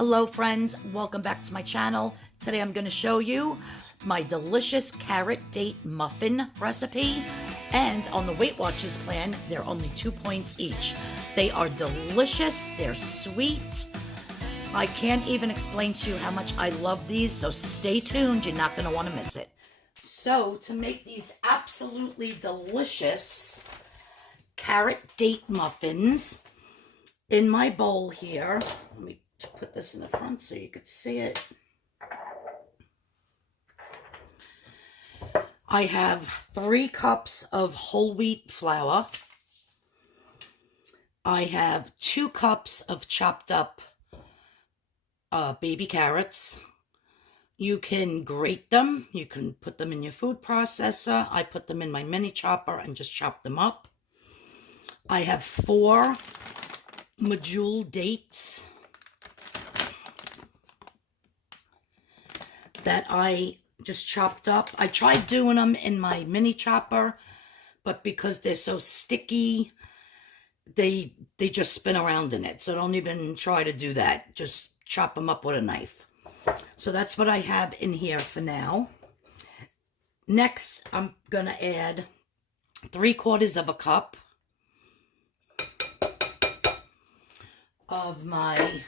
Hello friends, welcome back to my channel. Today I'm going to show you my delicious carrot date muffin recipe. And on the Weight Watchers plan, they're only 2 points each. They are delicious, they're sweet. I can't even explain to you how much I love these, so stay tuned, you're not going to want to miss it. So to make these absolutely delicious carrot date muffins, in my bowl here, let me put this in the front so you could see it. I have 3 cups of whole wheat flour. I have 2 cups of chopped up baby carrots. You can grate them. You can put them in your food processor. I put them in my mini chopper and just chop them up. I have 4 Medjool dates that I just chopped up. I tried doing them in my mini chopper, but because they're so sticky, they just spin around in it. So don't even try to do that. Just chop them up with a knife. So that's what I have in here for now. Next, I'm gonna add 3/4 of a cup of my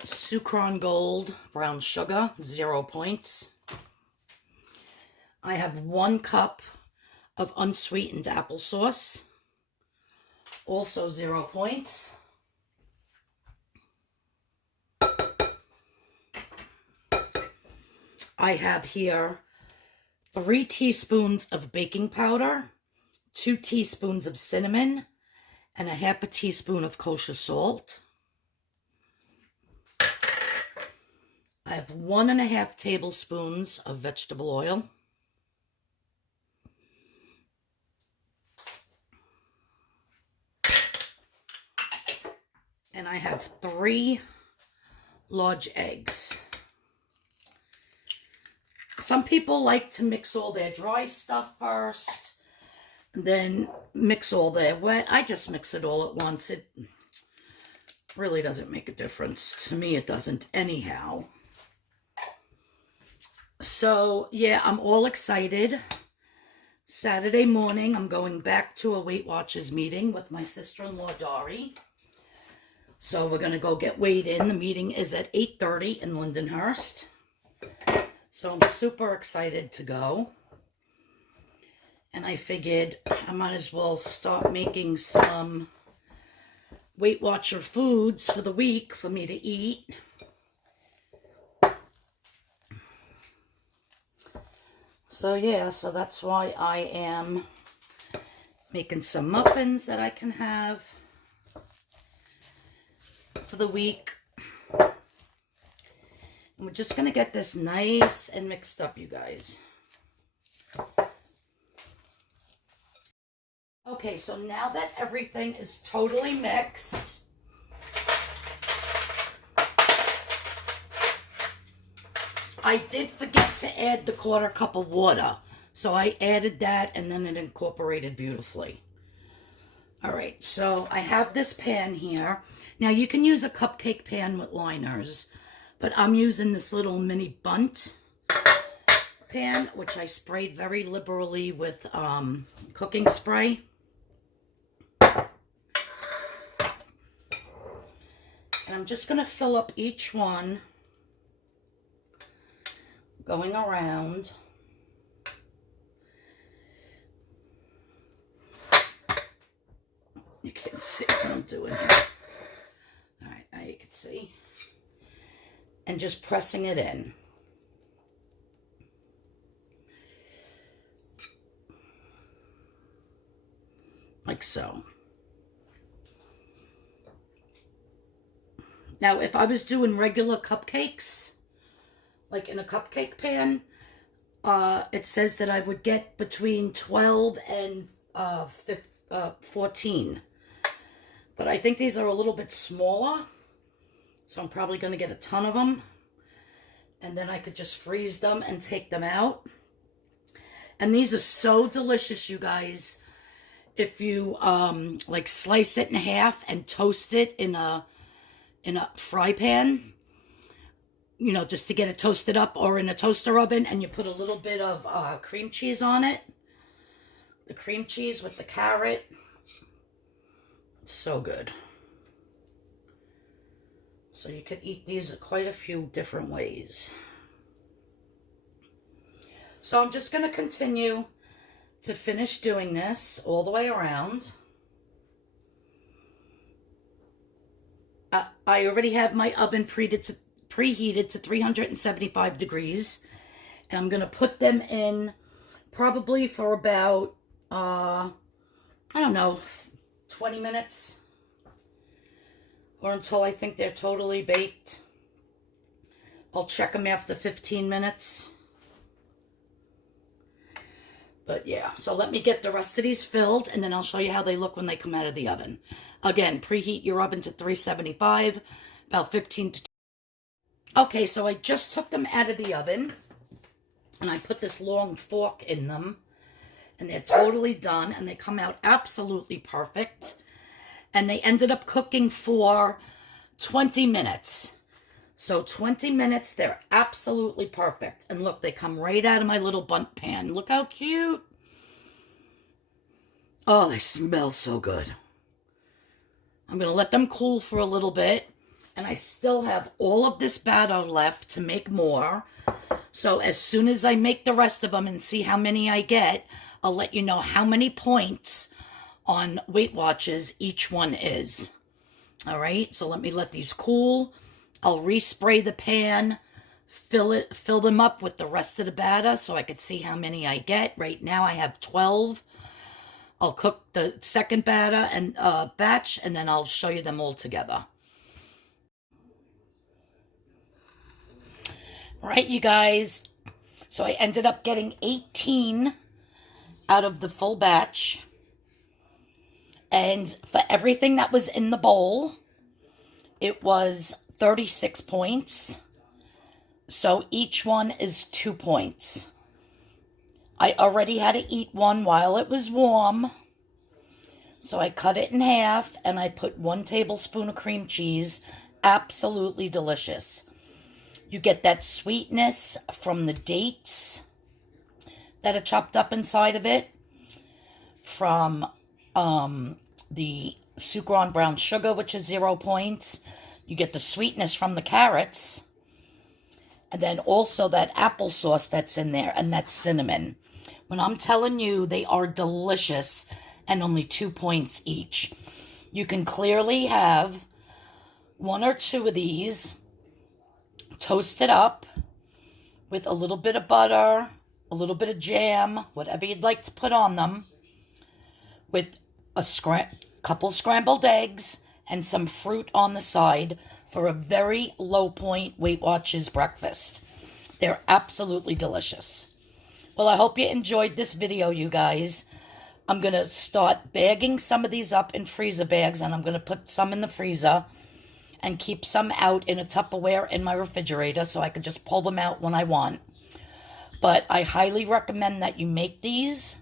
Sukrin Gold brown sugar, 0 points. I have 1 cup of unsweetened applesauce, also 0 points. I have here 3 teaspoons of baking powder, 2 teaspoons of cinnamon, and 1/2 teaspoon of kosher salt. I have 1½ tablespoons of vegetable oil. And I have 3 large eggs. Some people like to mix all their dry stuff first, then mix all their wet. I just mix it all at once. It really doesn't make a difference. To me, it doesn't anyhow. So, yeah, I'm all excited. Saturday morning, I'm going back to a Weight Watchers meeting with my sister-in-law, Dari. So we're going to go get weighed in. The meeting is at 8:30 in Lindenhurst. So I'm super excited to go. And I figured I might as well start making some Weight Watcher foods for the week for me to eat. So yeah, so that's why I am making some muffins that I can have for the week. And we're just going to get this nice and mixed up, you guys. Okay, so now that everything is totally mixed, I did forget to add the 1/4 cup of water. So I added that and then it incorporated beautifully. All right, so I have this pan here. Now you can use a cupcake pan with liners, but I'm using this little mini bundt pan, which I sprayed very liberally with cooking spray. And I'm just going to fill up each one, going around. You can see what I'm doing here. All right, now you can see. And just pressing it in. Like so. Now, if I was doing regular cupcakes, like in a cupcake pan, it says that I would get between 12 and 14. But I think these are a little bit smaller, so I'm probably going to get a ton of them. And then I could just freeze them and take them out. And these are so delicious, you guys. If you like slice it in half and toast it in a fry pan, you know, just to get it toasted up, or in a toaster oven, and you put a little bit of cream cheese on it. The cream cheese with the carrot. So good. So you could eat these quite a few different ways. So I'm just going to continue to finish doing this all the way around. I already have my oven preheated to 375 degrees. And I'm going to put them in probably for about, I don't know, 20 minutes. Or until I think they're totally baked. I'll check them after 15 minutes. But yeah, so let me get the rest of these filled, and then I'll show you how they look when they come out of the oven. Again, preheat your oven to 375, about 15 to 20. Okay, so I just took them out of the oven, and I put this long fork in them, and they're totally done, and they come out absolutely perfect. And they ended up cooking for 20 minutes. So 20 minutes, they're absolutely perfect. And look, they come right out of my little bundt pan. Look how cute. Oh, they smell so good. I'm going to let them cool for a little bit. And I still have all of this batter left to make more. So as soon as I make the rest of them and see how many I get, I'll let you know how many points on Weight Watchers each one is. All right, so let me let these cool. I'll respray the pan, fill them up with the rest of the batter so I could see how many I get. Right now I have 12. I'll cook the second batter and batch, and then I'll show you them all together. All right, you guys. So I ended up getting 18 out of the full batch. And for everything that was in the bowl, it was 36 points. So each one is 2 points. I already had to eat one while it was warm. So I cut it in half and I put 1 tablespoon of cream cheese. Absolutely delicious. You get that sweetness from the dates that are chopped up inside of it. From the Sukrin brown sugar, which is 0 points. You get the sweetness from the carrots. And then also that applesauce that's in there, and that cinnamon. When I'm telling you, they are delicious and only 2 points each. You can clearly have 1 or 2 of these toasted up with a little bit of butter, a little bit of jam, whatever you'd like to put on them, with a couple scrambled eggs and some fruit on the side for a very low point Weight Watchers breakfast. They're absolutely delicious. Well, I hope you enjoyed this video, you guys. I'm going to start bagging some of these up in freezer bags, and I'm going to put some in the freezer and keep some out in a Tupperware in my refrigerator so I can just pull them out when I want. But I highly recommend that you make these.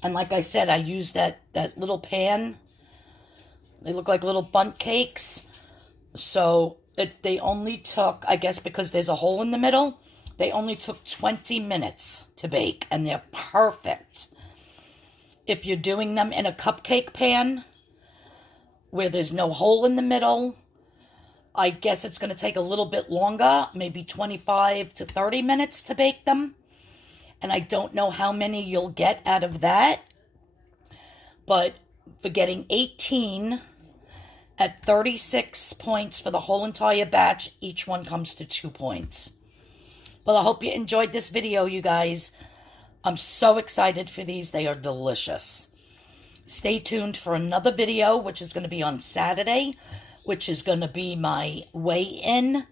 And like I said, I used that little pan. They look like little bundt cakes. So they only took, I guess because there's a hole in the middle, they only took 20 minutes to bake. And they're perfect. If you're doing them in a cupcake pan where there's no hole in the middle, I guess it's going to take a little bit longer, maybe 25 to 30 minutes to bake them. And I don't know how many you'll get out of that. But for getting 18 at 36 points for the whole entire batch, each one comes to 2 points. Well, I hope you enjoyed this video, you guys. I'm so excited for these. They are delicious. Stay tuned for another video, which is going to be on Saturday, which is going to be my weigh-in.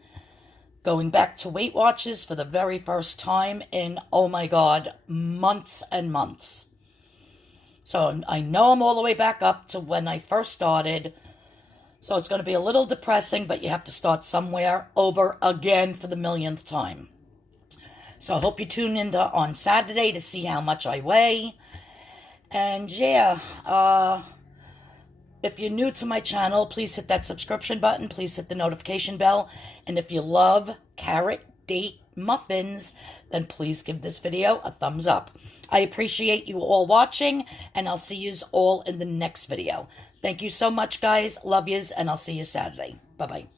Going back to Weight Watchers for the very first time in, oh my God, months and months. So I know I'm all the way back up to when I first started. So it's going to be a little depressing, but you have to start somewhere over again for the millionth time. So I hope you tune in on Saturday to see how much I weigh. And yeah, If you're new to my channel, please hit that subscription button. Please hit the notification bell. And if you love carrot date muffins, then please give this video a thumbs up. I appreciate you all watching, and I'll see you all in the next video. Thank you so much, guys. Love yous, and I'll see you Saturday. Bye-bye.